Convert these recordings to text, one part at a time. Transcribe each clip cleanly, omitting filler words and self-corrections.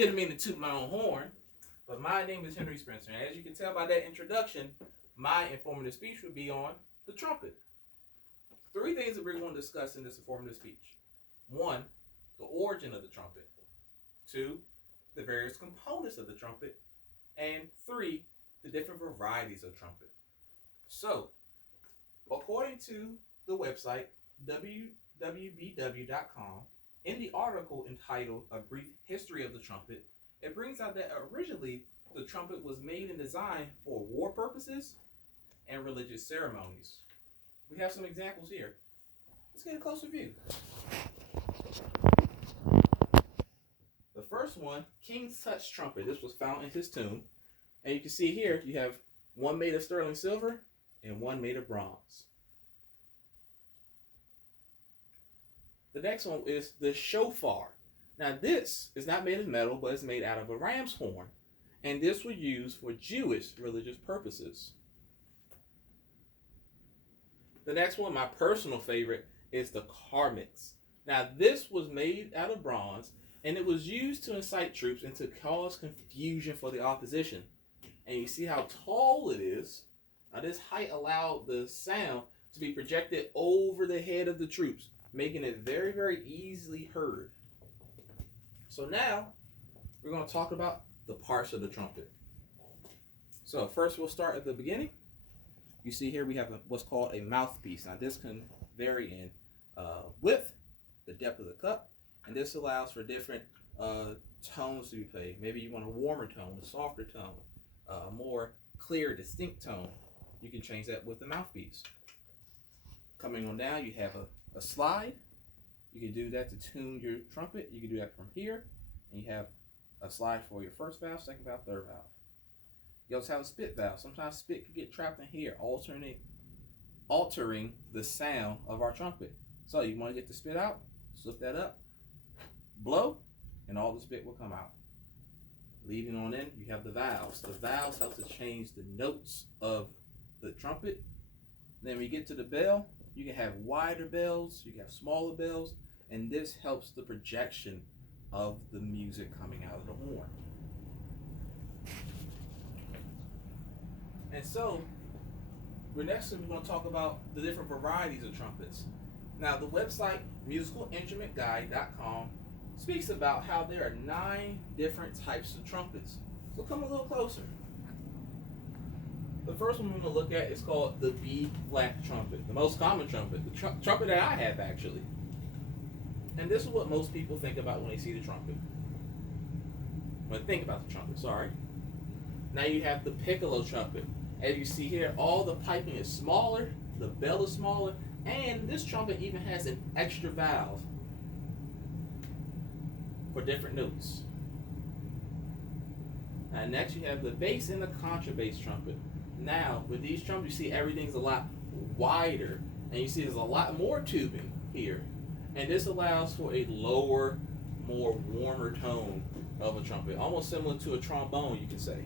Didn't mean to toot my own horn, but my name is Henry Spencer. And as you can tell by that introduction, my informative speech would be on the trumpet. 3 things that we're going to discuss in this informative speech. 1, the origin of the trumpet. 2, the various components of the trumpet. And 3, the different varieties of trumpet. So, according to the website www.com, in the article entitled A Brief History of the Trumpet, it brings out that originally the trumpet was made and designed for war purposes and religious ceremonies. We have some examples here. Let's get a closer view. The first one, King's Touch trumpet. This was found in his tomb. And you can see here, you have one made of sterling silver and one made of bronze. The next one is the shofar. Now this is not made of metal, but it's made out of a ram's horn. And this was used for Jewish religious purposes. The next one, my personal favorite, is the karmix. Now this was made out of bronze, and it was used to incite troops and to cause confusion for the opposition. And you see how tall it is. Now this height allowed the sound to be projected over the head of the troops, making it very, very easily heard. So now, we're going to talk about the parts of the trumpet. So first we'll start at the beginning. You see here we have what's called a mouthpiece. Now this can vary in width, the depth of the cup, and this allows for different tones to be played. Maybe you want a warmer tone, a softer tone, a more clear, distinct tone. You can change that with the mouthpiece. Coming on down, you have a slide. You can do that to tune your trumpet. You can do that from here. And you have a slide for your first valve, second valve, third valve. You also have a spit valve. Sometimes spit can get trapped in here, altering the sound of our trumpet. So you want to get the spit out, slip that up, blow, and all the spit will come out. Leading on in, you have the valves. The valves help to change the notes of the trumpet. Then when you get to the bell, you can have wider bells, you can have smaller bells, and this helps the projection of the music coming out of the horn. And so, we're going to talk about the different varieties of trumpets. Now, the website musicalinstrumentguide.com speaks about how there are 9 different types of trumpets. So come a little closer. The first one we're going to look at is called the B-flat trumpet, the most common trumpet, the trumpet that I have actually. And this is what most people think about when they see the trumpet. When they think about the trumpet, sorry. Now you have the piccolo trumpet. As you see here, all the piping is smaller, the bell is smaller, and this trumpet even has an extra valve for different notes. And next you have the bass and the contrabass trumpet. Now, with these trumpets, you see everything's a lot wider, and you see there's a lot more tubing here. And this allows for a lower, more warmer tone of a trumpet, almost similar to a trombone, you could say.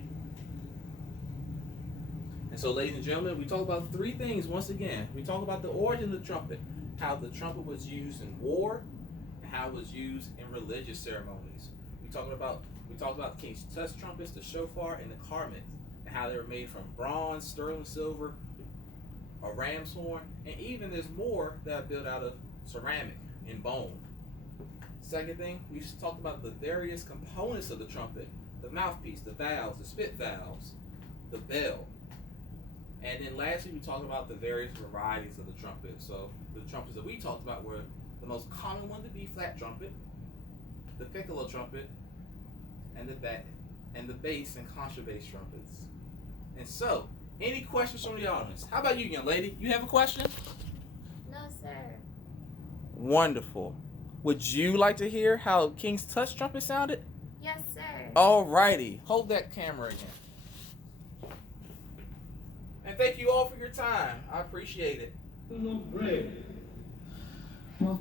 And so, ladies and gentlemen, we talk about 3 things once again. We talk about the origin of the trumpet, how the trumpet was used in war, and how it was used in religious ceremonies. We talked about King's Touch trumpets, the shofar, and the karmix, and how they were made from bronze, sterling silver, a ram's horn, and even there's more that are built out of ceramic and bone. Second thing, we talked about the various components of the trumpet, the mouthpiece, the valves, the spit valves, the bell. And then lastly, we talked about the various varieties of the trumpet. So the trumpets that we talked about were the most common one, the B-flat trumpet, the piccolo trumpet, and the bass and contrabass trumpets. And so, any questions from the audience? How about you, young lady? You have a question? No, sir. Wonderful. Would you like to hear how King's Touch trumpet sounded? Yes, sir. Alrighty. Hold that camera again. And thank you all for your time. I appreciate it. Great. Well,